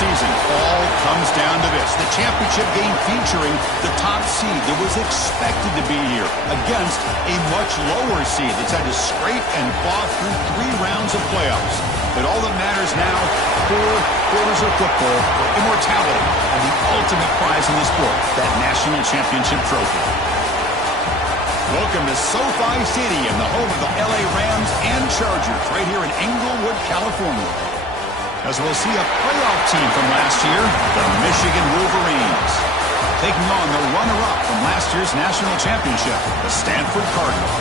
season. All comes down to this. The championship game featuring the top seed that was expected to be here against a much lower seed that's had to scrape and claw through 3 rounds of playoffs. But all that matters now, 4 quarters of football for immortality and the ultimate prize in the sport, that national championship trophy. Welcome to SoFi Stadium, the home of the LA Rams and Chargers, right here in Inglewood, California. As we'll see a playoff team from last year, the Michigan Wolverines, taking on the runner-up from last year's national championship, the Stanford Cardinals.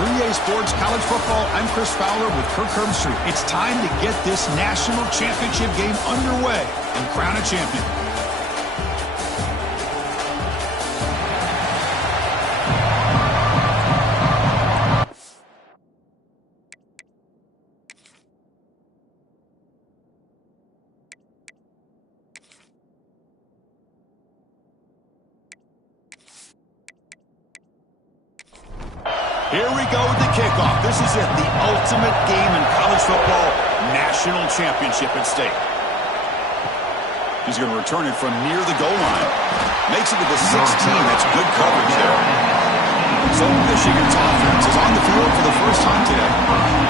For EA Sports College Football, I'm Chris Fowler with Kirk Herbstreit. It's time to get this national championship game underway and crown a champion. Here we go with the kickoff. This is it, the ultimate game in college football, national championship at stake. He's going to return it from near the goal line. Makes it to the 16. That's good coverage there. So Michigan's offense is on the field for the first time today.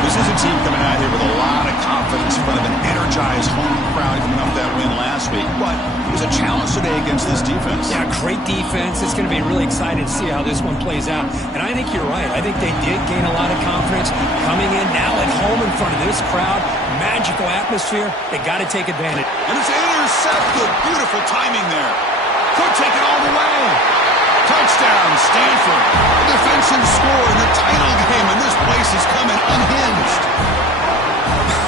This is a team coming out here with a lot of confidence in front of an energized home crowd coming off that win last week. But there's a challenge today against this defense. Yeah, great defense. It's going to be really exciting to see how this one plays out. And I think you're right. I think they did gain a lot of confidence coming in now at home in front of this crowd. Magical atmosphere. They got to take advantage. And it's intercepted. Beautiful timing there. Could take it all the way. Touchdown, Stanford. A defensive score in the title game, and this place is coming unhinged.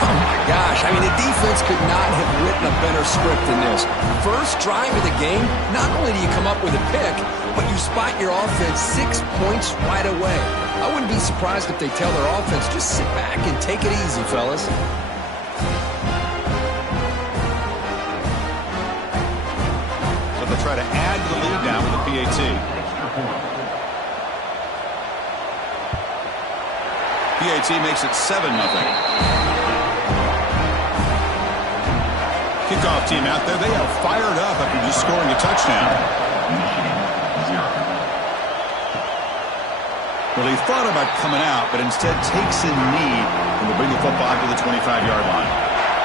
Oh, my gosh. I mean, the defense could not have written a better script than this. First drive of the game, not only do you come up with a pick, but you spot your offense 6 points right away. I wouldn't be surprised if they tell their offense, just sit back and take it easy, fellas. They'll try to add to the lead now with a PAT. PAT makes it 7-0. Kickoff team out there, they are fired up after just scoring a touchdown. Well, he thought about coming out, but instead takes a knee and will bring the football to the 25-yard line.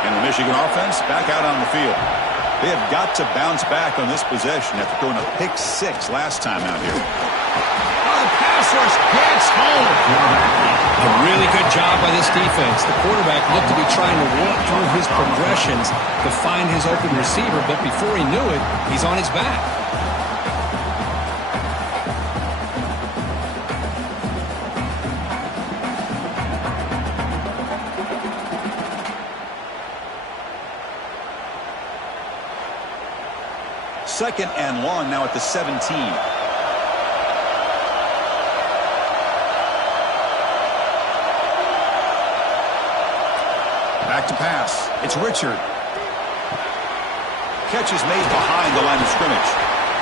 And the Michigan offense back out on the field. They have got to bounce back on this possession after throwing a pick 6 last time out here. Oh, the pass rush gets home. A really good job by this defense. The quarterback looked to be trying to work through his progressions to find his open receiver, but before he knew it, he's on his back. Second and long now at the 17. Back to pass. It's Richard. Catch is made behind the line of scrimmage.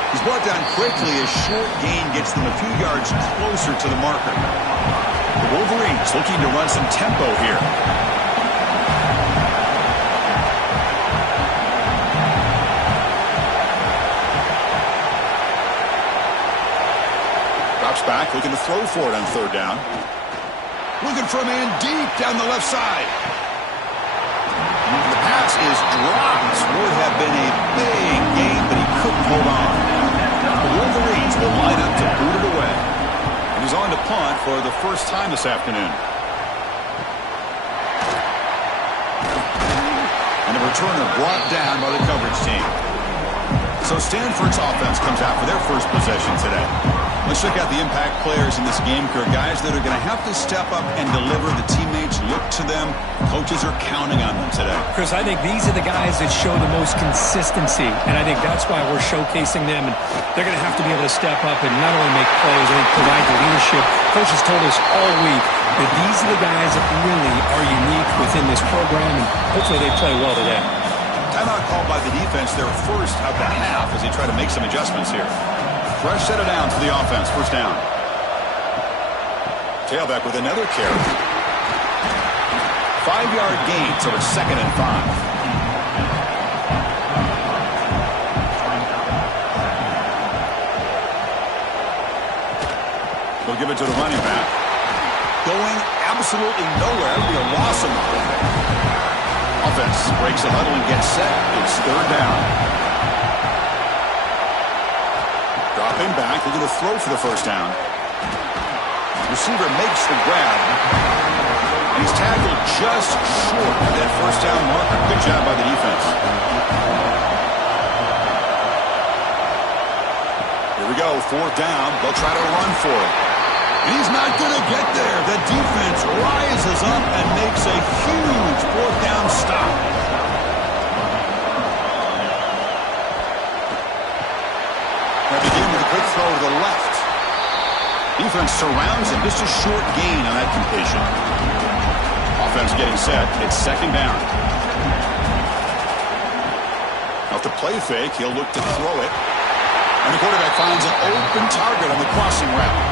He's brought down quickly as short gain gets them a few yards closer to the marker. The Wolverines looking to run some tempo here. Back, looking to throw for it on 3rd down. Looking for a man deep down the left side. The pass is dropped. Would have been a big gain, but he couldn't hold on. The Wolverines will line up to boot it away. And he's on to punt for the first time this afternoon. And the returner brought down by the coverage team. So Stanford's offense comes out for their first possession today. Let's check out the impact players in this game, Kirk. Guys that are going to have to step up and deliver. The teammates look to them. Coaches are counting on them today. Chris, I think these are the guys that show the most consistency, and I think that's why we're showcasing them. And they're going to have to be able to step up and not only make plays, but provide the leadership. Coaches told us all week that these are the guys that really are unique within this program, and hopefully they play well today. Timeout called by the defense, their first of the half as they try to make some adjustments here. Fresh set it down to the offense. First down. Tailback with another carry. 5-yard gain, so it's 2nd and 5. give it to the running back. Going absolutely nowhere. It'll be a loss of the play. Offense breaks the huddle and gets set. It's third down. Dropping back. They're going to throw for the first down. Receiver makes the grab. And he's tackled just short of that first down marker. Good job by the defense. Here we go. Fourth down. They'll try to run for it. He's not going to get there. The defense rises up and makes a huge fourth down stop. They begin with a quick throw to the left. Defense surrounds him. Just a short gain on that completion. Offense getting set. It's second down. Off the play fake, he'll look to throw it. And the quarterback finds an open target on the crossing route.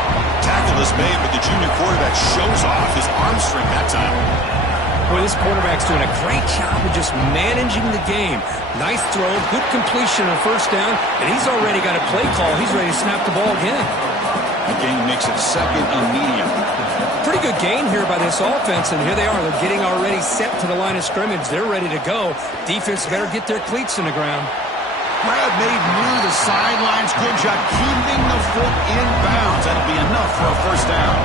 Tackle is made, but the junior quarterback shows off his arm strength that time. Boy, this quarterback's doing a great job of just managing the game. Nice throw, good completion on first down, and he's already got a play call. He's ready to snap the ball again. The gain makes it second and medium. Pretty good gain here by this offense, and here they are. They're getting already set to the line of scrimmage. They're ready to go. Defense better get their cleats in the ground. Grab made near the sidelines. Good job keeping the foot in bounds. That'll be enough for a first down.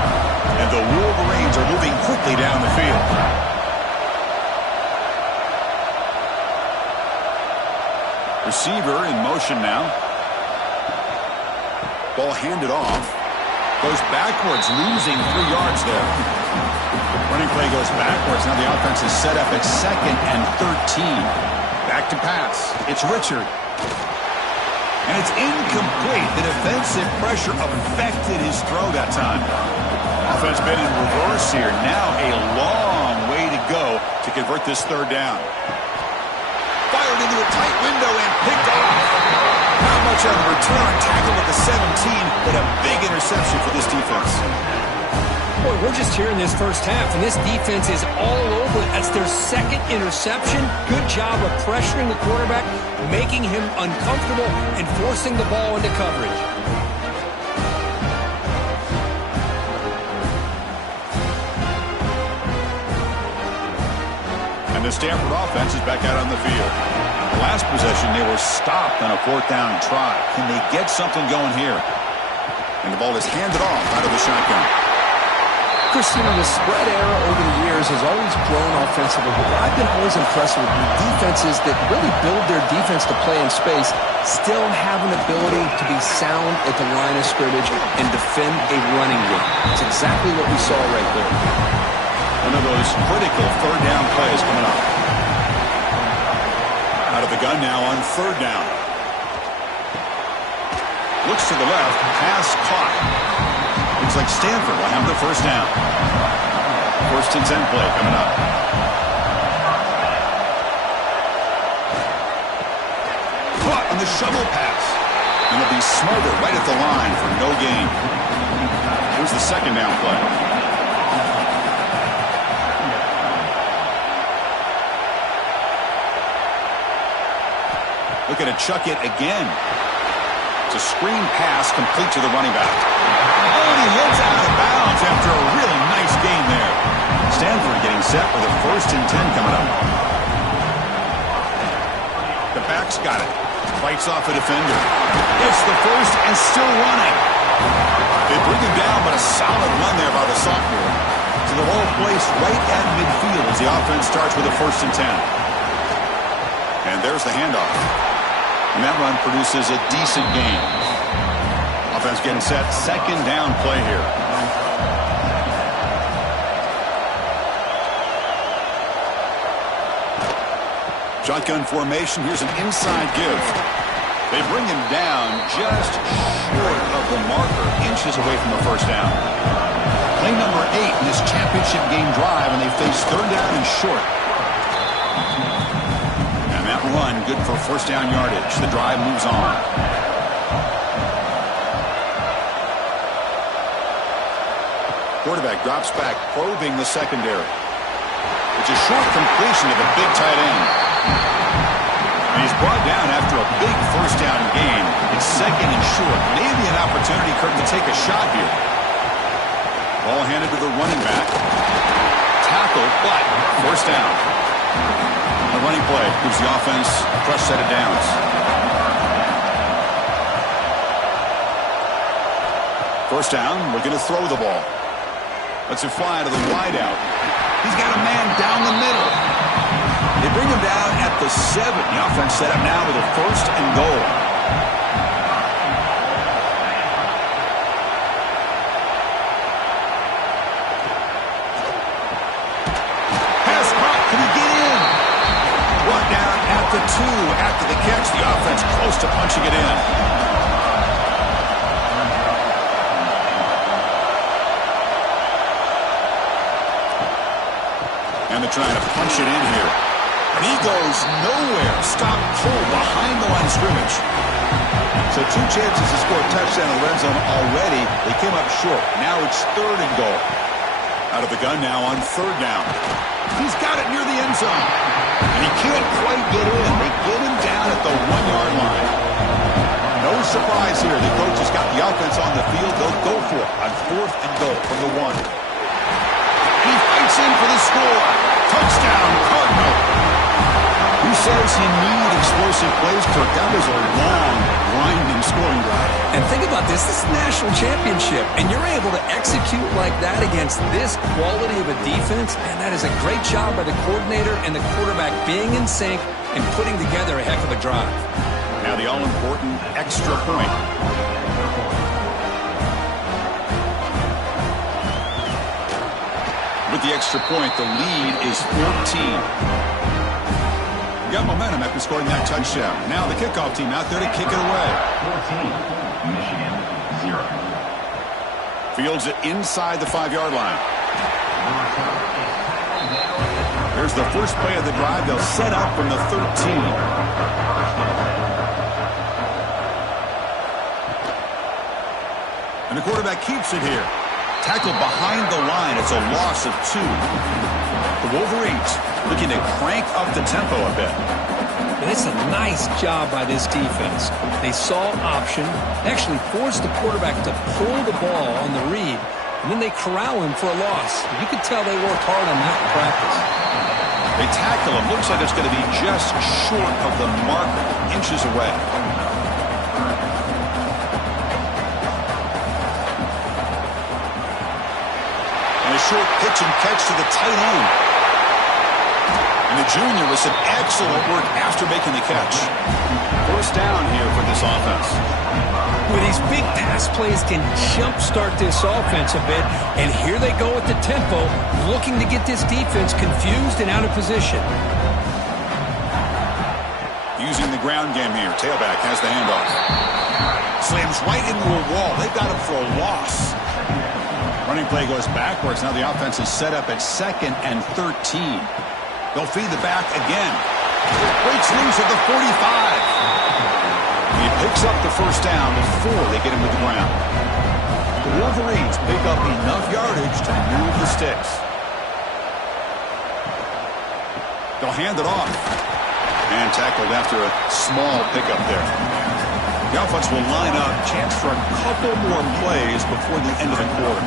And the Wolverines are moving quickly down the field. Receiver in motion now. Ball handed off. Goes backwards, losing 3 yards there. Running play goes backwards. Now the offense is set up at second and 13. Back to pass. It's Richard. And it's incomplete. The defensive pressure affected his throw that time. Offense been in reverse here. Now a long way to go to convert this third down. Fired into a tight window and picked off. Not much on the return. Tackled at the 17, but a big interception for this defense. Boy, we're just here in this first half, and this defense is all over it. That's their second interception. Good job of pressuring the quarterback, making him uncomfortable, and forcing the ball into coverage. And the Stanford offense is back out on the field. Last possession, they were stopped on a fourth down try. Can they get something going here? And the ball is handed off out of the shotgun. Christian, the spread era over the years has always grown offensively. But I've been always impressed with defenses that really build their defense to play in space, still have an ability to be sound at the line of scrimmage and defend a running game. That's exactly what we saw right there. One of those critical third down plays coming up. Out of the gun now on third down. Looks to the left, pass caught. Looks like Stanford will have the first down. First and 10 play coming up. Caught on the shovel pass. And it'll be smothered right at the line for no gain. Here's the second down play. Looking to chuck it again. It's a screen pass complete to the running back. Oh, and he hits out of bounds after a really nice gain there. Stanford getting set for the first and 10 coming up. The back's got it. Fights off a defender. It's the first and still running. They bring him down, but a solid run there by the sophomore. So the ball placed right at midfield as the offense starts with a first and 10. And there's the handoff. And that run produces a decent gain. Offense getting set. Second down play here. Shotgun formation. Here's an inside give. They bring him down just short of the marker. Inches away from the first down. Play number 8 in this championship game drive, and they face third down and short. Run, good for first down yardage. The drive moves on. Quarterback drops back, probing the secondary. It's a short completion to the big tight end. And he's brought down after a big first down gain. It's second and short. Maybe an opportunity, Kirk, to take a shot here. Ball handed to the running back. Tackle, but first down. A running play gives the offense a fresh set of downs. First down, looking to throw the ball. Lets it fly to the wideout. He's got a man down the middle. They bring him down at the 7. The offense set up now with a first and goal. Pass caught. Can he get in? Brought down at the 2 after the catch. The offense close to punching it in. And they're trying to punch it in here. And he goes nowhere. Stop cold behind the line of scrimmage. So 2 chances to score a touchdown in the red zone already. They came up short. Now it's 3rd and goal. Out of the gun now on 3rd down. He's got it near the end zone. And he can't quite get in. They get him down at the 1-yard line. No surprise here. The coach has got the offense on the field. They'll go for it on 4th and goal from the 1. He fights in for the score. Touchdown, Cardinal. Who says you need explosive plays, Kirk? That was a long, winding scoring drive. And think about this. This is a national championship, and you're able to execute like that against this quality of a defense, and that is a great job by the coordinator and the quarterback being in sync and putting together a heck of a drive. Now the all-important extra point. With the extra point, the lead is 14. Got momentum after scoring that touchdown. Now the kickoff team out there to kick it away. 14, Michigan, 0. Fields it inside the 5-yard line. Here's the first play of the drive. They'll set up from the 13. And the quarterback keeps it here. Tackled behind the line. It's a loss of 2. The Wolverines looking to crank up the tempo a bit. And it's a nice job by this defense. They saw option, actually forced the quarterback to pull the ball on the read, and then they corral him for a loss. You could tell they worked hard on that in practice. They tackle him. Looks like it's going to be just short of the marker, inches away. Short pitch and catch to the tight end. And the junior with some excellent work after making the catch. First down here for this offense. With these big pass plays can jumpstart this offense a bit. And here they go at the tempo, looking to get this defense confused and out of position. Using the ground game here. Tailback has the handoff. Slams right into a wall. They've got him for a loss. Running play goes backwards. Now the offense is set up at 2nd and 13. They'll feed the back again. Breaks loose at the 45. He picks up the first down before they get him to the ground. The Wolverines pick up enough yardage to move the sticks. They'll hand it off. And tackled after a small pickup there. The offense will line up. Chance for a couple more plays before the end of the quarter.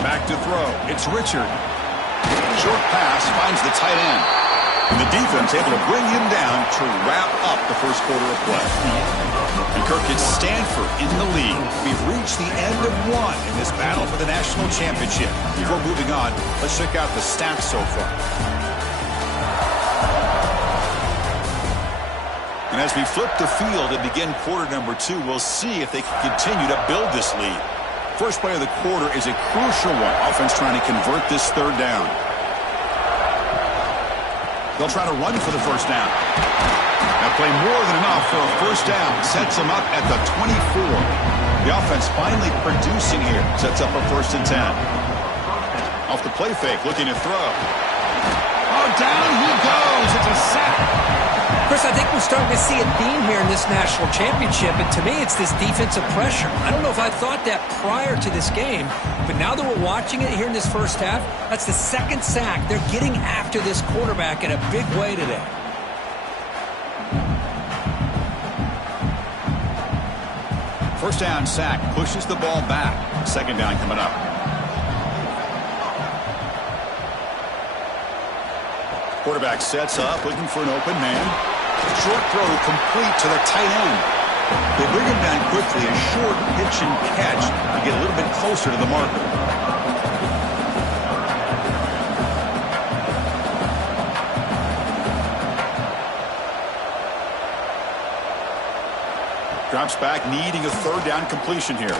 Back to throw. It's Richard. Short pass finds the tight end. And the defense able to bring him down to wrap up the first quarter of play. And Kirk, it's Stanford in the lead. We've reached the end of 1 in this battle for the national championship. Before moving on, let's check out the stats so far. And as we flip the field and begin quarter number 2, we'll see if they can continue to build this lead. First play of the quarter is a crucial one. Offense trying to convert this 3rd down. They'll try to run for the first down. That play more than enough for a first down. Sets them up at the 24. The offense finally producing here. Sets up a 1st and 10. Off the play fake, looking to throw. Oh, down he goes. It's a sack. Chris, I think we're starting to see a theme here in this national championship, and to me it's this defensive pressure. I don't know if I thought that prior to this game, but now that we're watching it here in this first half, that's the 2nd sack. They're getting after this quarterback in a big way today. First down sack pushes the ball back. Second down coming up. Quarterback sets up, looking for an open man. Short throw complete to the tight end. They bring him down quickly. A short pitch and catch to get a little bit closer to the marker. Drops back, needing a third down completion here.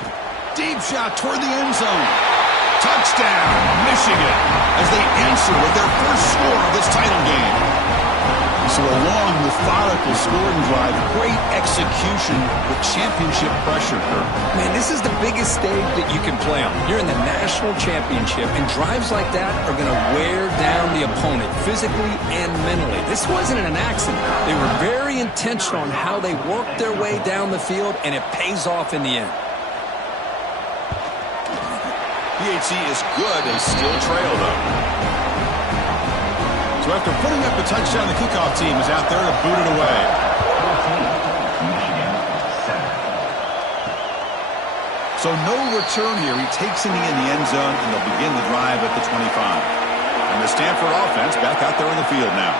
Deep shot toward the end zone. Touchdown, Michigan, as they answer with their first score of this title game. So a long, methodical scoring drive, great execution with championship pressure. Man, this is the biggest stage that you can play on. You're in the national championship, and drives like that are going to wear down the opponent physically and mentally. This wasn't an accident. They were very intentional on how they worked their way down the field, and it pays off in the end. PHC is good. They still trail, though. So after putting up a touchdown, the kickoff team is out there to boot it away. So no return here. He takes it in the end zone, and they'll begin the drive at the 25. And the Stanford offense back out there on the field now.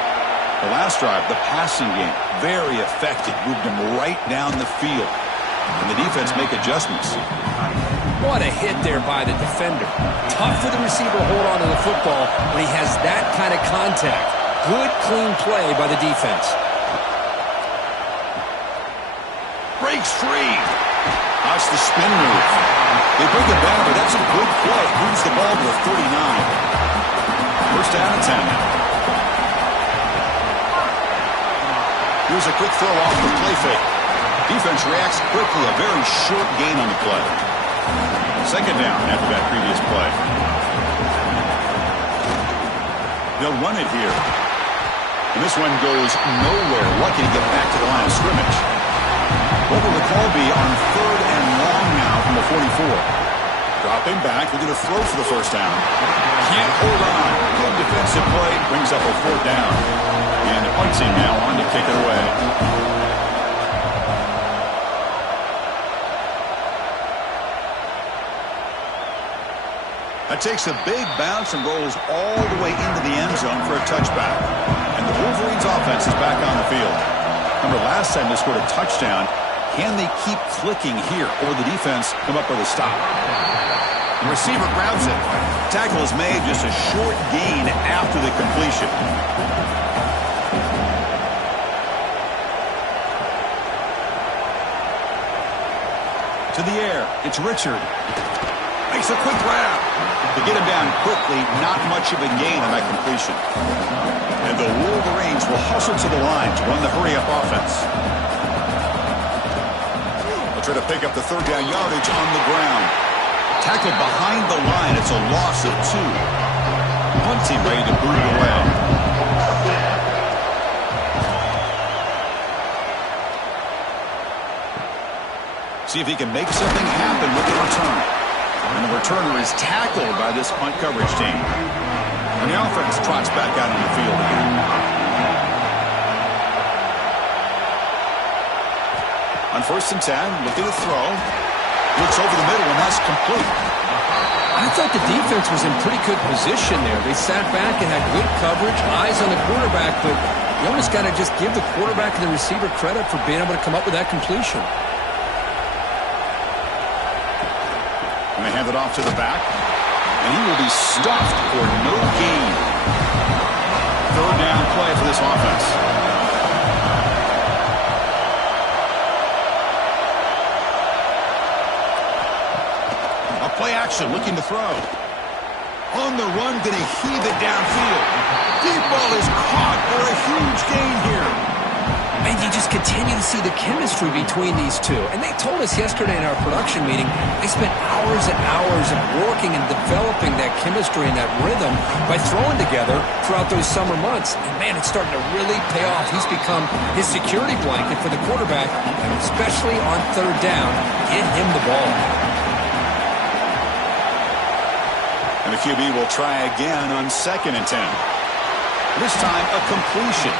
The last drive, the passing game, very effective. Moved him right down the field. And the defense make adjustments. What a hit there by the defender. Tough for the receiver to hold on to the football when he has that kind of contact. Good, clean play by the defense. Breaks free. That's the spin move. They bring it down, but that's a good play. Moves the ball to the 39. First down and 10 now. Here's a quick throw off the play fake. Defense reacts quickly. A very short gain on the play. Second down after that previous play. They'll run it here. And this one goes nowhere. Lucky to get back to the line of scrimmage. What will the call be on third and long now from the 44? Dropping back. They're going to throw for the first down. Can't hold on. Good defensive play. Brings up a fourth down. And the punt team now on to kick it away. That takes a big bounce and rolls all the way into the end zone for a touchback. And the Wolverines offense is back on the field. Remember, last time they scored a touchdown. Can they keep clicking here, or the defense come up with a stop? The receiver grabs it. Tackle is made, just a short gain after the completion. To the air, it's Richard. Makes a quick grab. To get him down quickly, not much of a gain on that completion. And the Wolverines will hustle to the line to run the hurry-up offense. They'll try to pick up the third down yardage on the ground. Tackled behind the line. It's a loss of 2. Punt team ready to boot it away. See if he can make something happen with the return. And the returner is tackled by this punt coverage team. And the offense trots back out on the field again. On first and 10, looking to throw. Looks over the middle, and that's complete. I thought the defense was in pretty good position there. They sat back and had good coverage, eyes on the quarterback, but you almost got to just give the quarterback and the receiver credit for being able to come up with that completion. And they hand it off to the back. And he will be stuffed for no gain. Third down play for this offense. A play action, looking to throw. On the run, going to heave it downfield. Deep ball is caught for a huge gain here. And you just continue to see the chemistry between these two. And they told us yesterday in our production meeting, they spent hours and hours of working and developing that chemistry and that rhythm by throwing together throughout those summer months. And, man, it's starting to really pay off. He's become his security blanket for the quarterback, and especially on third down, get him the ball. And the QB will try again on second and 10. This time, a completion.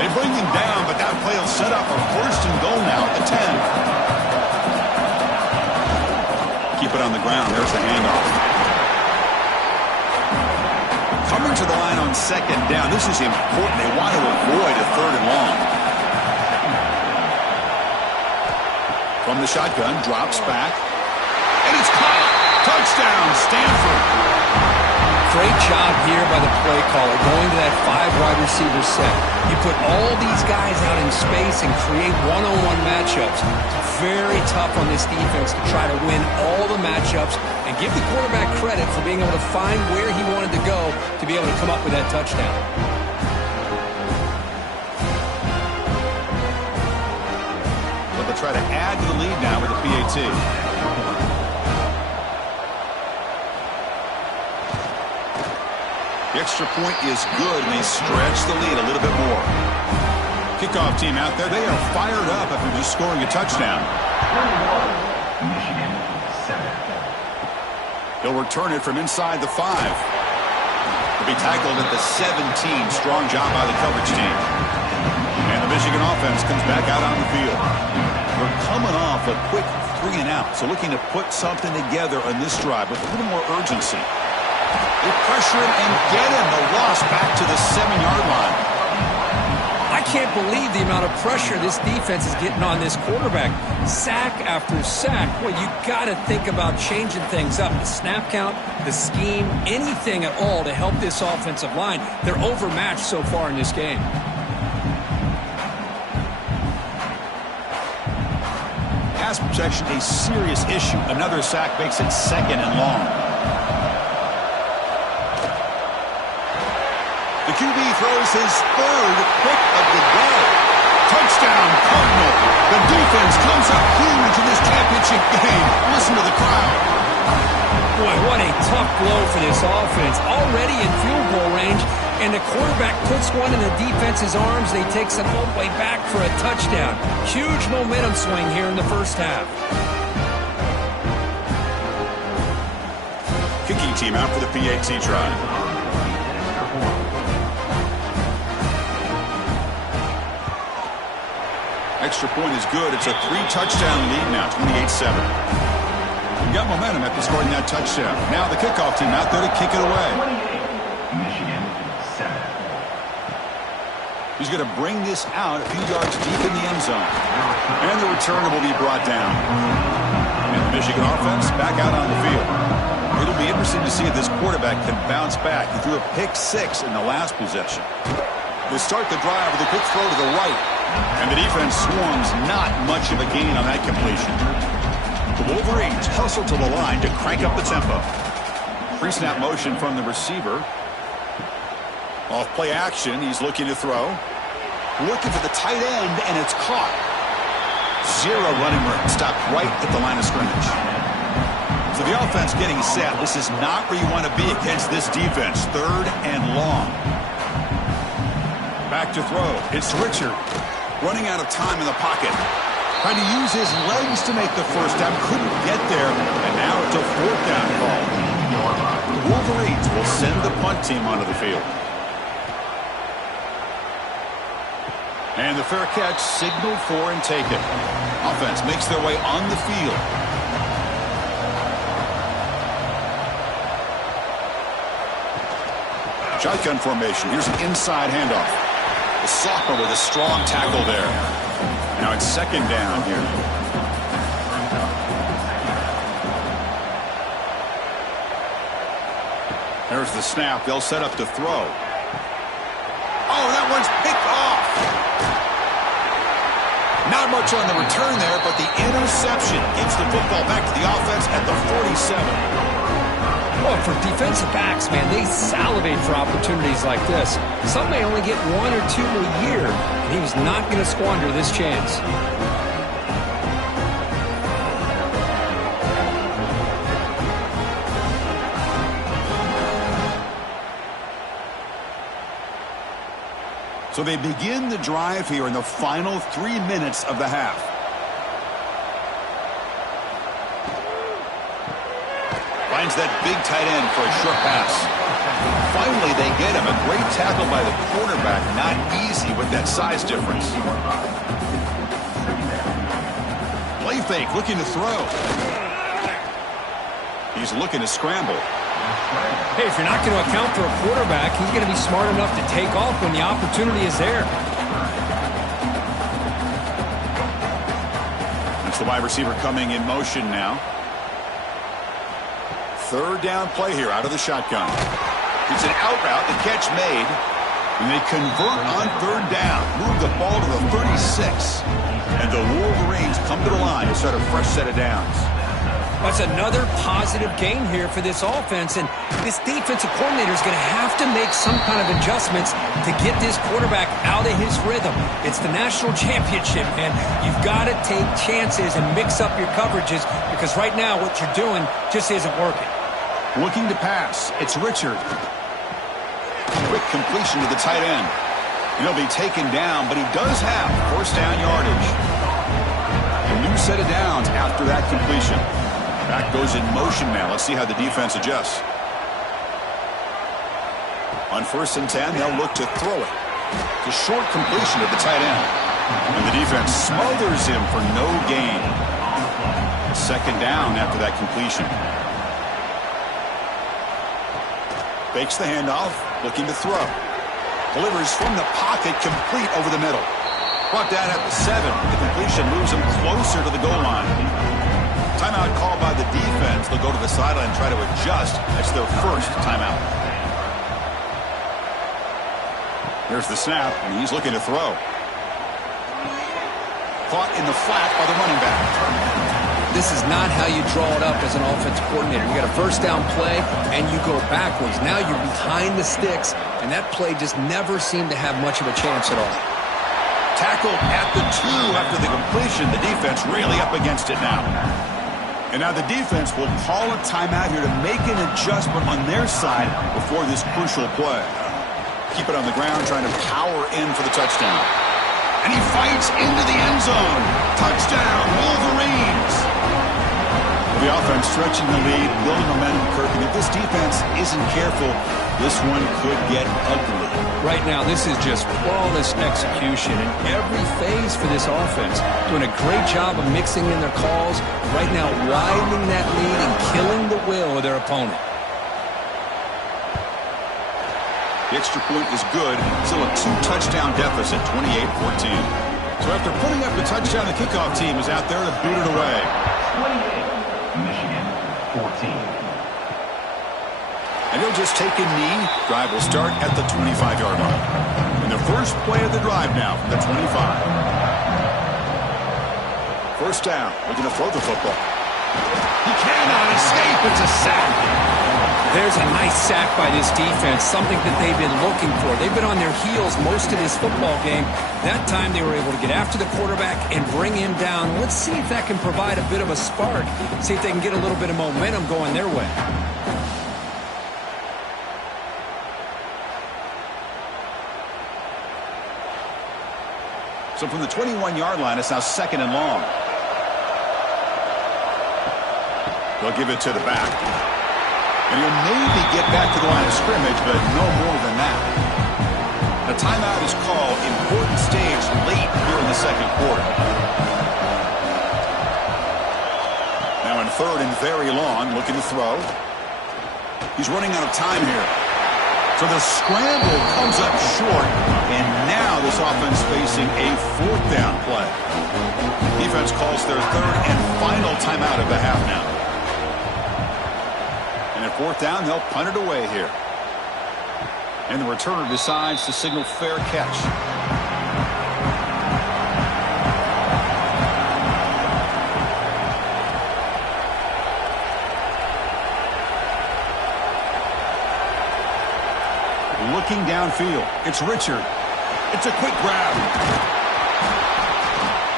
They bring him down, but that play will set up a first and goal now at the 10. keep it on the ground. There's the handoff. Coming to the line on second down. This is important. They want to avoid a third and long. From the shotgun, drops back. And it's caught. Touchdown, Stanford. Great job here by the play caller, going to that 5 wide receiver set. You put all these guys out in space and create one-on-one matchups. It's very tough on this defense to try to win all the matchups and give the quarterback credit for being able to find where he wanted to go to be able to come up with that touchdown. But they'll try to add to the lead now with the PAT. The extra point is good, and they stretch the lead a little bit more. Kickoff team out there. They are fired up after just scoring a touchdown. Michigan 7. He'll return it from inside the 5. He'll be tackled at the 17. Strong job by the coverage team. And the Michigan offense comes back out on the field. We're coming off a quick 3 and out, so looking to put something together on this drive with a little more urgency. They pressure him and get him. The loss back to the 7-yard line. I can't believe the amount of pressure this defense is getting on this quarterback. Sack after sack. Well, you got to think about changing things up. The snap count, the scheme, anything at all to help this offensive line. They're overmatched so far in this game. Pass protection, a serious issue. Another sack makes it 2nd and long. The QB throws his 3rd pick of the day. Touchdown, Cardinal. The defense comes up huge in this championship game. Listen to the crowd. Boy, what a tough blow for this offense. Already in field goal range, and the quarterback puts one in the defense's arms. They takes it all the way back for a touchdown. Huge momentum swing here in the first half. Kicking team out for the PAT try. Extra point is good. It's a 3-touchdown lead now, 28-7. We've got momentum after scoring that touchdown. Now the kickoff team out there to kick it away. Michigan 7. He's going to bring this out a few yards deep in the end zone. And the returner will be brought down. And the Michigan offense back out on the field. It'll be interesting to see if this quarterback can bounce back. He threw a pick-6 in the last possession. They start the drive with a quick throw to the right. And the defense swarms, not much of a gain on that completion. The Wolverines hustle to the line to crank up the tempo. Pre-snap motion from the receiver. Off play action, he's looking to throw. Looking for the tight end, and it's caught. 0 running room, stopped right at the line of scrimmage. So the offense getting set. This is not where you want to be against this defense. 3rd and long. Back to throw. It's Richard. Running out of time in the pocket. Trying to use his legs to make the first down. Couldn't get there. And now it's a 4th down call. The Wolverines will send the punt team onto the field. And the fair catch signaled for and taken. Offense makes their way on the field. Shotgun formation. Here's an inside handoff. The sophomore with a strong tackle there. Now it's 2nd down here. There's the snap. They'll set up to throw. Oh, that one's picked off. Not much on the return there, but the interception gets the football back to the offense at the 47. Well, for defensive backs, man, they salivate for opportunities like this. Some may only get 1 or 2 a year, and he was not going to squander this chance. So they begin the drive here in the final 3 minutes of the half. Finds that big tight end for a short pass. Finally, they get him. A great tackle by the cornerback. Not easy with that size difference. Play fake, looking to throw. He's looking to scramble. Hey, if you're not going to account for a quarterback, he's going to be smart enough to take off when the opportunity is there. That's the wide receiver coming in motion now. Third down play here out of the shotgun. It's an out route, the catch made. And they convert on third down. Move the ball to the 36. And the Wolverines come to the line to start a fresh set of downs. That's another positive gain here for this offense. And this defensive coordinator is going to have to make some kind of adjustments to get this quarterback out of his rhythm. It's the national championship, man. You've got to take chances and mix up your coverages because right now what you're doing just isn't working. Looking to pass. It's Richard. Quick completion to the tight end. And he'll be taken down, but he does have first down yardage. A new set of downs after that completion. Back goes in motion now. Let's see how the defense adjusts. On 1st and 10, they'll look to throw it. The short completion to the tight end. And the defense smothers him for no gain. Second down after that completion. Fakes the handoff, looking to throw. Delivers from the pocket, complete over the middle. Brought down at the 7. The completion moves him closer to the goal line. Timeout called by the defense. They'll go to the sideline and try to adjust. That's their first timeout. Here's the snap, and he's looking to throw. Caught in the flat by the running back. This is not how you draw it up as an offensive coordinator. You got a first down play, and you go backwards. Now you're behind the sticks, and that play just never seemed to have much of a chance at all. Tackled at the 2 after the completion. The defense really up against it now. And now the defense will call a timeout here to make an adjustment on their side before this crucial play. Keep it on the ground, trying to power in for the touchdown. And he fights into the end zone. Touchdown, Wolverines! The offense stretching the lead, building momentum, Kirk. And if this defense isn't careful, this one could get ugly. Right now, this is just flawless execution in every phase for this offense. Doing a great job of mixing in their calls. Right now, widening that lead and killing the will of their opponent. The extra point is good. Still a 2-touchdown deficit, 28-14. So after putting up the touchdown, the kickoff team is out there to boot it away. 28, Michigan, 14. And he'll just take a knee. Drive will start at the 25-yard line. And the first play of the drive now from the 25. First down. Looking to throw the football. He cannot escape. It's a sack. There's a nice sack by this defense, something that they've been looking for. They've been on their heels most of this football game. That time they were able to get after the quarterback and bring him down. Let's see if that can provide a bit of a spark. See if they can get a little bit of momentum going their way. So from the 21-yard line, it's now 2nd and long. They'll give it to the back. And he'll maybe get back to the line of scrimmage, but no more than that. The timeout is called. Important stage late here in the second quarter. Now in 3rd and very long, looking to throw. He's running out of time here. So the scramble comes up short, and now this offense facing a 4th down play. Defense calls their 3rd and final timeout of the half now. And at 4th down, they'll punt it away here. And the returner decides to signal fair catch. Looking downfield. It's Richard. It's a quick grab.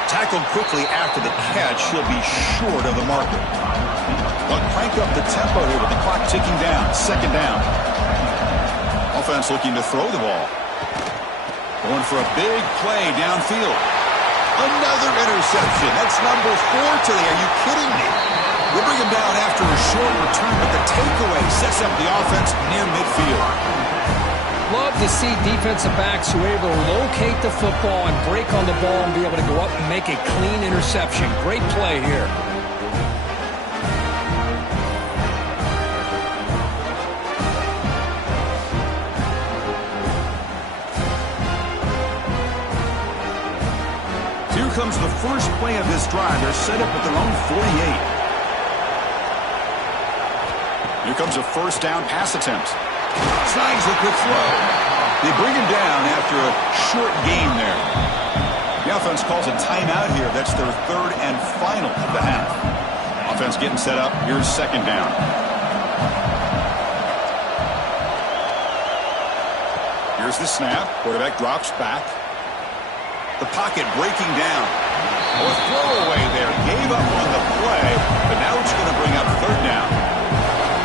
Tackled quickly after the catch. He'll be short of the marker. They'll crank up the tempo here with the clock ticking down. 2nd down. Offense looking to throw the ball. Going for a big play downfield. Another interception. That's number 4 today. Are you kidding me? We'll bring him down after a short return, but the takeaway sets up the offense near midfield. Love to see defensive backs who are able to locate the football and break on the ball and be able to go up and make a clean interception. Great play here. comes the first play of this drive. They're set up at their own 48. Here comes a first down pass attempt. Snags a quick throw. They bring him down after a short gain there. The offense calls a timeout here. That's their third and final of the half. Offense getting set up. Here's second down. Here's the snap. Quarterback drops back. The pocket breaking down. Oh, a throwaway there. Gave up on the play, but now it's going to bring up third down.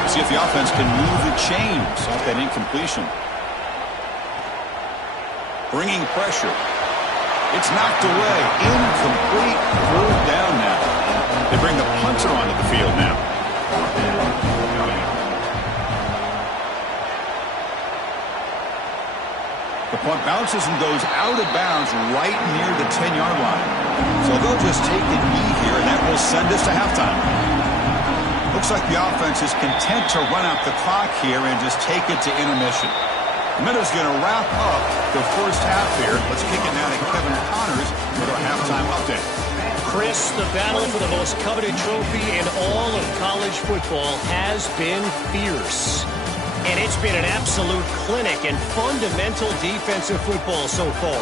See if the offense can move the chains off that incompletion. Bringing pressure. It's knocked away. Incomplete. Fourth down now. They bring the punter onto the field now. The punt bounces and goes out of bounds right near the 10-yard line. So they'll just take a knee here, and that will send us to halftime. Looks like the offense is content to run out the clock here and just take it to intermission. The Meadows going to wrap up the first half here. Let's kick it now to Kevin Connors with our halftime update. Chris, the battle for the most coveted trophy in all of college football has been fierce. And it's been an absolute clinic in fundamental defensive football so far.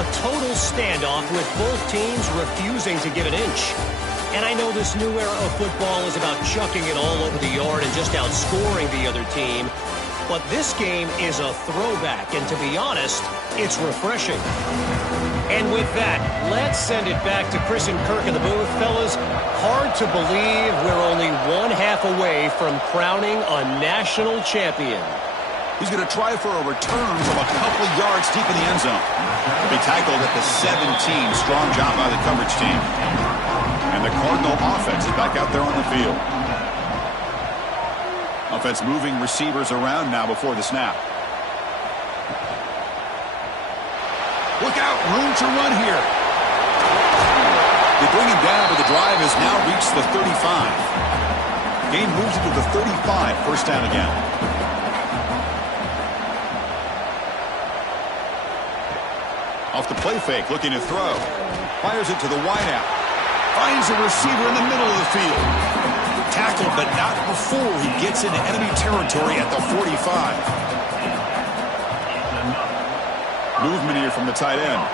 A total standoff with both teams refusing to give an inch. And I know this new era of football is about chucking it all over the yard and just outscoring the other team. But this game is a throwback, and to be honest, it's refreshing. And with that, let's send it back to Chris and Kirk in the booth. Fellas, hard to believe we're only one half away from crowning a national champion. He's going to try for a return from a couple yards deep in the end zone. He'll be tackled at the 17. Strong job by the coverage team. And the Cardinal offense is back out there on the field. Offense moving receivers around now before the snap. Look out, room to run here. They bring him down, but the drive has now reached the 35. Game moves into the 35, first down again. Off the play fake, looking to throw. Fires it to the wideout. Finds a receiver in the middle of the field. Tackled, but not before he gets into enemy territory at the 45. Movement here from the tight end.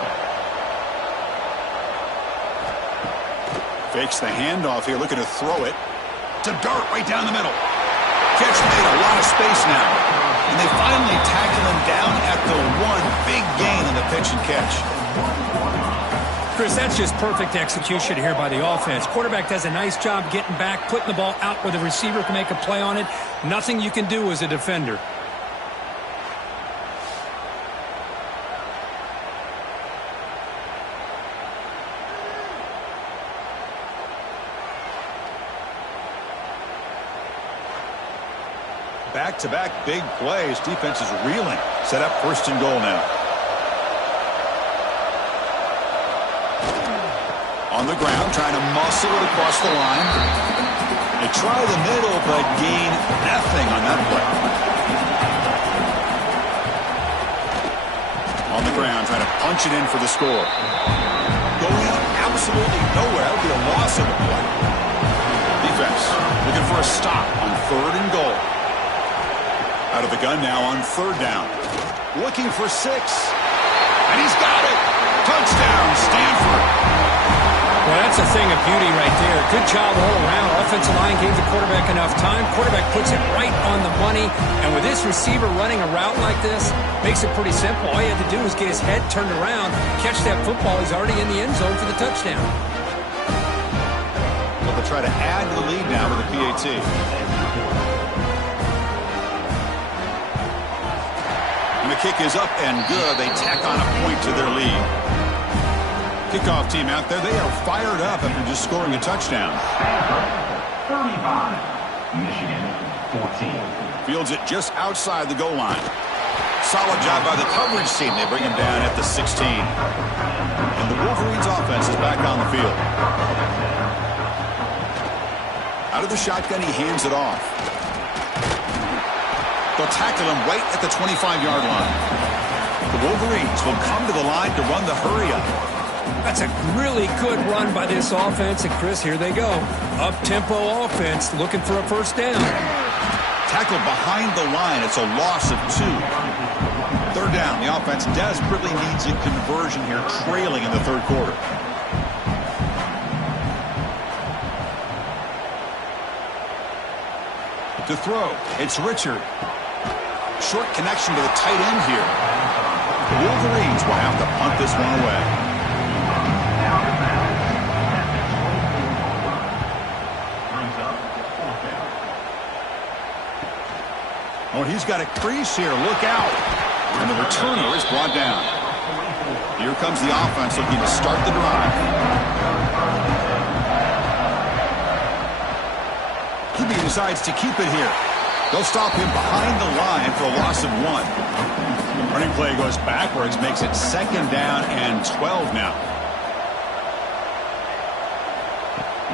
Fakes the handoff here, looking to throw it. To dart right down the middle. Catch made, a lot of space now. And they finally tackle him down at the one. Big gain on the pitch and catch. Chris, that's just perfect execution here by the offense. Quarterback does a nice job getting back, putting the ball out where the receiver can make a play on it. Nothing you can do as a defender. Back-to-back big plays. Defense is reeling. Set up first and goal now. On the ground, trying to muscle it across the line. They try the middle, but gain nothing on that play. On the ground, trying to punch it in for the score. Going out absolutely nowhere. That would be a loss of the play. Defense looking for a stop on third and goal. Out of the gun now on third down. Looking for 6. And he's got it. Touchdown, Stanford. Well, that's a thing of beauty right there. Good job all around. Offensive line gave the quarterback enough time. Quarterback puts it right on the money. And with this receiver running a route like this, makes it pretty simple. All he had to do was get his head turned around, catch that football. He's already in the end zone for the touchdown. Well, they'll try to add to the lead now with the PAT. And the kick is up and good. They tack on a point to their lead. Kickoff team out there, they are fired up after just scoring a touchdown. 35, Michigan 14. Fields it just outside the goal line. Solid job by the coverage team. They bring him down at the 16. And the Wolverines offense is back on the field. Out of the shotgun, he hands it off. They'll tackle him right at the 25-yard line. The Wolverines will come to the line to run the hurry-up. That's a really good run by this offense. And, Chris, here they go. Up-tempo offense looking for a first down. Tackled behind the line. It's a loss of 2. Third down. The offense desperately needs a conversion here, trailing in the third quarter. To throw, it's Richard. Short connection to the tight end here. The Wolverines will have to punt this one away. Oh, he's got a crease here. Look out. And the returner is brought down. Here comes the offense looking to start the drive. He decides to keep it here. They'll stop him behind the line for a loss of 1. Running play goes backwards, makes it 2nd down and 12 now.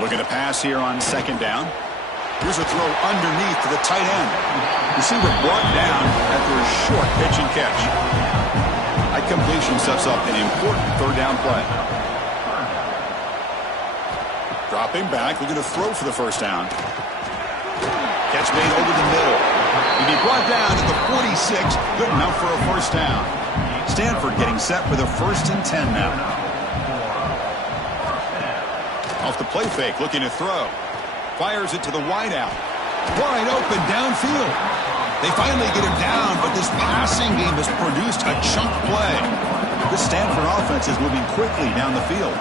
Look at the pass here on 2nd down. Here's a throw underneath to the tight end. Receiver brought down after a short pitch and catch. That completion sets up an important 3rd down play. Dropping back, looking to throw for the first down. Catch made over the middle. He'll be brought down to the 46. Good enough for a first down. Stanford getting set for the 1st and 10 now. Off the play fake, looking to throw. Fires it to the wideout. Wide open downfield. They finally get him down, but this passing game has produced a chunk play. This Stanford offense is moving quickly down the field.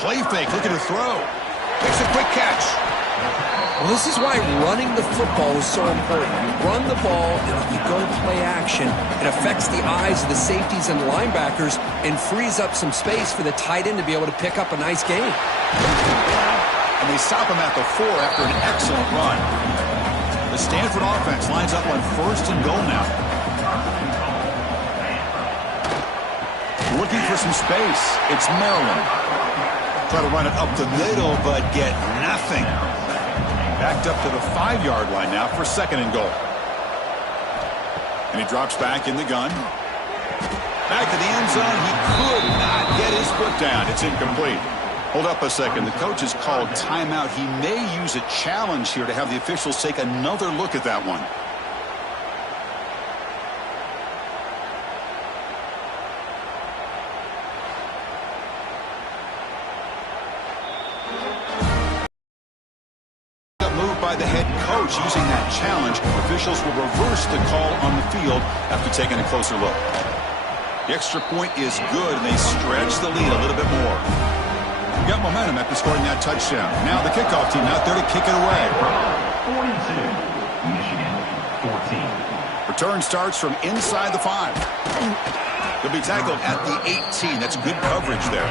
Play fake, looking to throw. Makes a quick catch. Well, this is why running the football is so important. You run the ball, and when you go play action, it affects the eyes of the safeties and the linebackers and frees up some space for the tight end to be able to pick up a nice gain. And they stop him at the 4 after an excellent run. The Stanford offense lines up on 1st and goal now. Looking for some space. It's Maryland. Try to run it up the middle, but get nothing. Backed up to the 5-yard line now for 2nd and goal. And he drops back in the gun. Back to the end zone. He could not get his foot down. It's incomplete. Hold up a second. The coach has called timeout. He may use a challenge here to have the officials take another look at that one. By the head coach using that challenge, officials will reverse the call on the field after taking a closer look. The extra point is good, and they stretch the lead a little bit more. We got momentum after scoring that touchdown. Now the kickoff team out there to kick it away. 42, Michigan, 14. Return starts from inside the 5. He'll be tackled at the 18. That's good coverage there.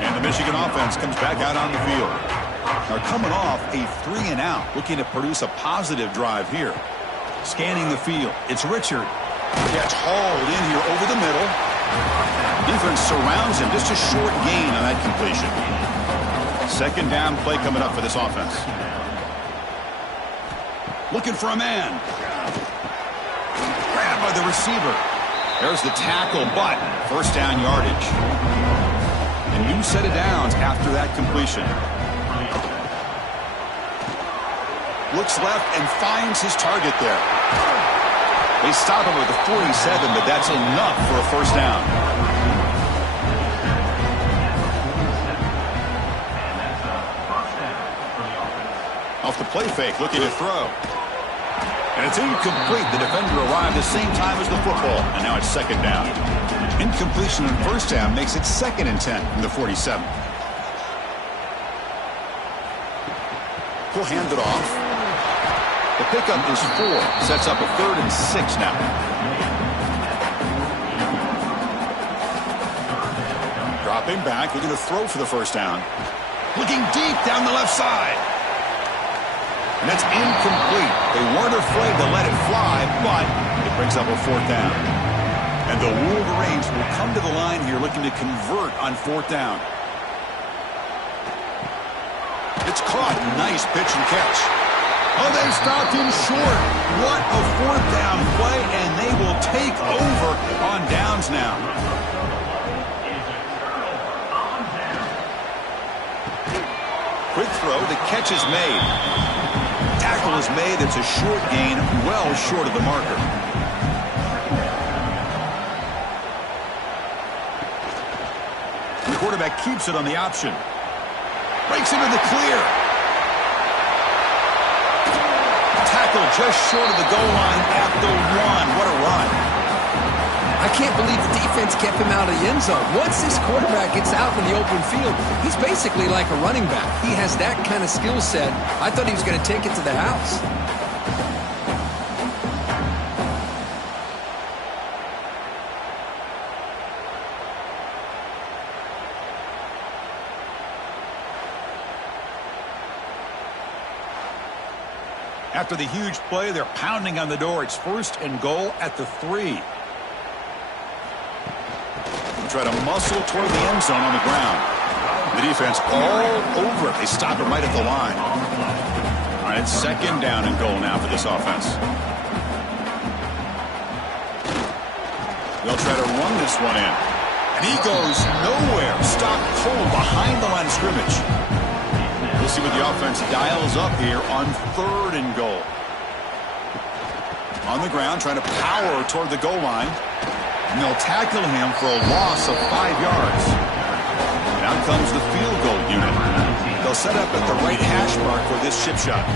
And the Michigan offense comes back out on the field. They're coming off a 3-and-out, looking to produce a positive drive here. Scanning the field, it's Richard. Gets hauled in here over the middle. Defense surrounds him, just a short gain on that completion. 2nd down play coming up for this offense. Looking for a man. Grabbed by the receiver. There's the tackle, but 1st down yardage. A new set of downs after that completion. Looks left and finds his target there. They stop him with the 47, but that's enough for a 1st down. Off the play fake, looking to throw. And it's incomplete. The defender arrived the same time as the football, and now it's 2nd down. Incompletion on 1st down makes it 2nd and 10 from the 47. He'll hand it off. The pickup is 4. Sets up a 3rd and 6 now. Dropping back, looking to throw for the 1st down. Looking deep down the left side. And that's incomplete. They weren't afraid to let it fly, but it brings up a 4th down. And the Wolverines will come to the line here looking to convert on 4th down. It's caught. Nice pitch and catch. Oh, they stopped him short. What a 4th down play, and they will take over on downs now. quick throw. The catch is made. Tackle is made. It's a short gain, well short of the marker. The quarterback keeps it on the option. Breaks into the clear. Tackle just short of the goal line at the 1. What a run. I can't believe the defense kept him out of the end zone. Once this quarterback gets out in the open field, he's basically like a running back. He has that kind of skill set. I thought he was going to take it to the house. After the huge play, they're pounding on the door. It's 1st and goal at the 3. Try to muscle toward the end zone on the ground. The defense all over it. They stop it right at the line. All right, 2nd down and goal now for this offense. They'll try to run this one in. And he goes nowhere. Stopped cold behind the line of scrimmage. We'll see what the offense dials up here on 3rd and goal. On the ground, trying to power toward the goal line. And they'll tackle him for a loss of 5 yards. And out comes the field goal unit. They'll set up at the right hash mark for this chip shot.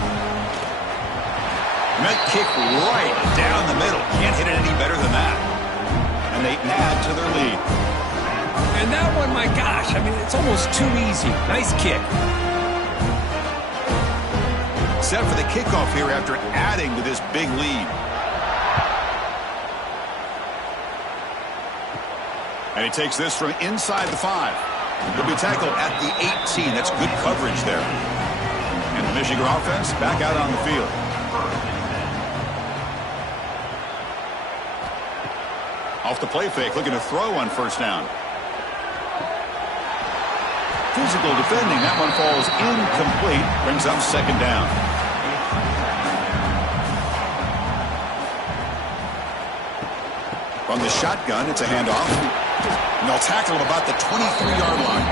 And that kick right down the middle. Can't hit it any better than that. And they add to their lead. And that one, my gosh, I mean, it's almost too easy. Nice kick. Set for the kickoff here after adding to this big lead. And he takes this from inside the 5. He'll be tackled at the 18. That's good coverage there. And the Michigan offense back out on the field. Off the play fake, looking to throw on 1st down. Physical defending. That one falls incomplete. Brings up 2nd down. From the shotgun, it's a handoff. And they'll tackle him about the 23-yard line.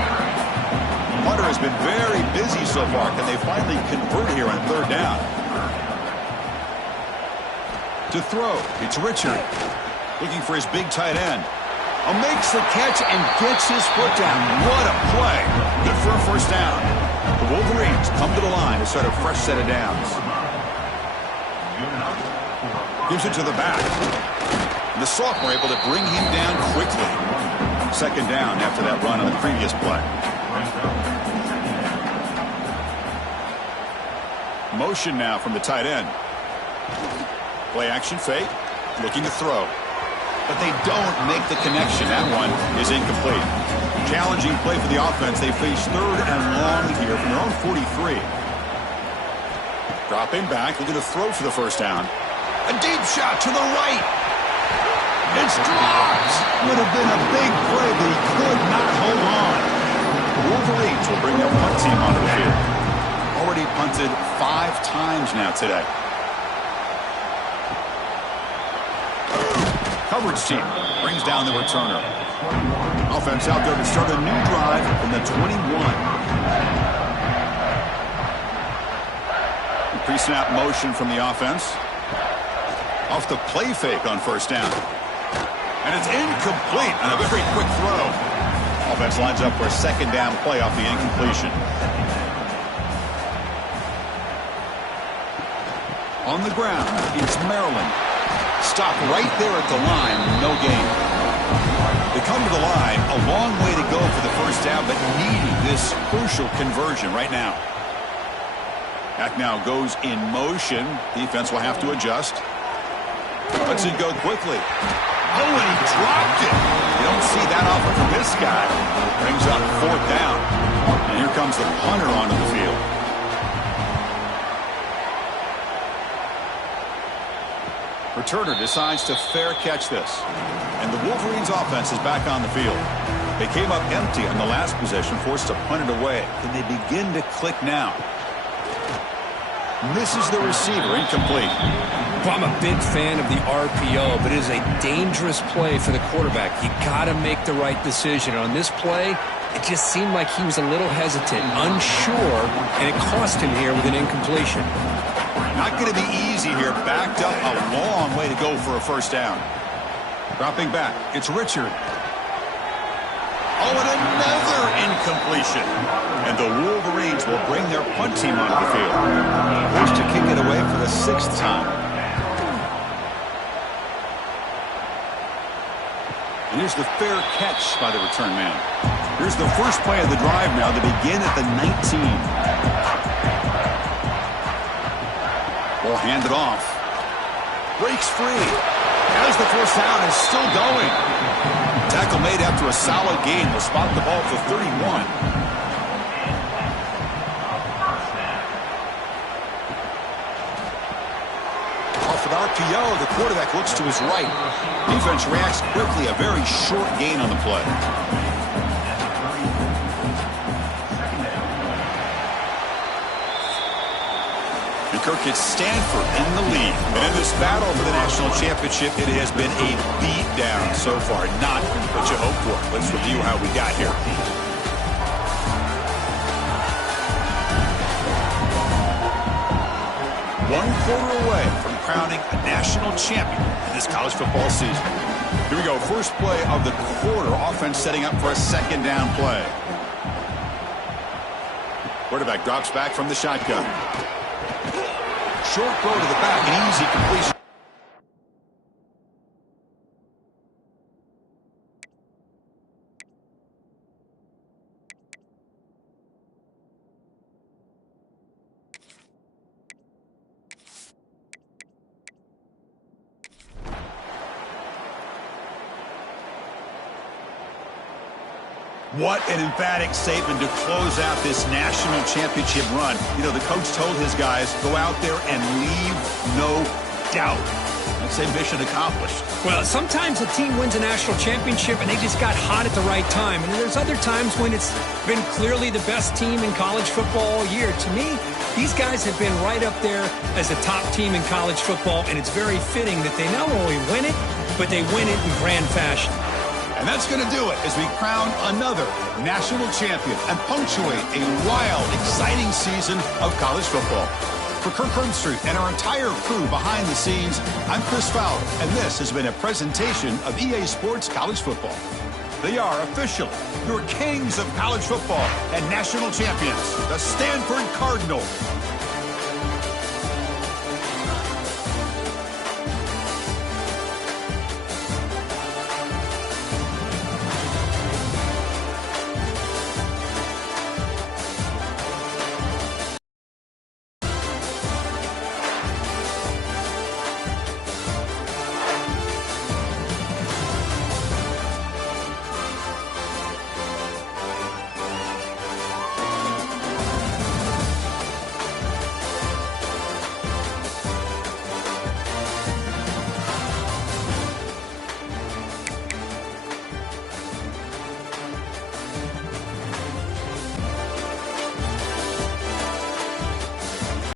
Hunter has been very busy so far. Can they finally convert here on 3rd down? To throw, it's Richard. Looking for his big tight end. Makes the catch and gets his foot down. What a play. Good for a 1st down. The Wolverines come to the line to start a fresh set of downs. Gives it to the back. And the sophomore able to bring him down quickly. 2nd down after that run on the previous play. Motion now from the tight end. Play action fake. Looking to throw. But they don't make the connection. That one is incomplete. Challenging play for the offense. They face 3rd and long here from their own 43. Dropping back. Looking to throw for the 1st down. A deep shot to the right. It's dropped. Would have been a big play, but he could not hold on. The Wolverines will bring their punt team onto the field. Already punted 5 times now today. Coverage team brings down the returner. Offense out there to start a new drive from the 21. Pre-snap motion from the offense. Off the play fake on 1st down. And it's incomplete on a very quick throw. Offense lines up for a 2nd down play off the incompletion. On the ground, it's Maryland. Stopped right there at the line, no gain. They come to the line, a long way to go for the 1st down, but needing this crucial conversion right now. Back now goes in motion. Defense will have to adjust. Lets it go quickly. Oh, and he dropped it. You don't see that often from this guy. Brings up 4th down. And here comes the punter onto the field. Returner decides to fair catch this. And the Wolverines offense is back on the field. They came up empty on the last possession, forced to punt it away. Can they begin to click now? Misses the receiver, incomplete. Well, I'm a big fan of the RPO, but it is a dangerous play for the quarterback. You got to make the right decision. On this play, it just seemed like he was a little hesitant, unsure, and it cost him here with an incompletion. Not going to be easy here. Backed up a long way to go for a first down. Dropping back, it's Richard. Oh, and another incompletion. And the Wolverines will bring their punt team onto the field. Forced to kick it away for the 6th time. And here's the fair catch by the return man. Here's the first play of the drive now to begin at the 19. Will hand it off. Breaks free. As the first down is still going. Tackle made after a solid gain. Will spot the ball for 31. Off an RPO, the quarterback looks to his right. Defense reacts quickly. A very short gain on the play. Kirk, it's Stanford in the lead. And in this battle for the national championship, it has been a beatdown so far. Not what you hoped for. Let's review how we got here. One quarter away from crowning a national champion in this college football season. Here we go. First play of the quarter. Offense setting up for a second down play. Quarterback drops back from the shotgun. Short throw to the back, an easy completion. What an emphatic statement to close out this national championship run. You know, the coach told his guys, go out there and leave no doubt. I'd say mission accomplished. Well, sometimes a team wins a national championship and they just got hot at the right time. And there's other times when it's been clearly the best team in college football all year. To me, these guys have been right up there as a top team in college football, and it's very fitting that they not only win it, but they win it in grand fashion. And that's going to do it as we crown another national champion and punctuate a wild, exciting season of college football. For Kirk Herbstreit and our entire crew behind the scenes, I'm Chris Fowler, and this has been a presentation of EA Sports College Football. They are officially your kings of college football and national champions, the Stanford Cardinals.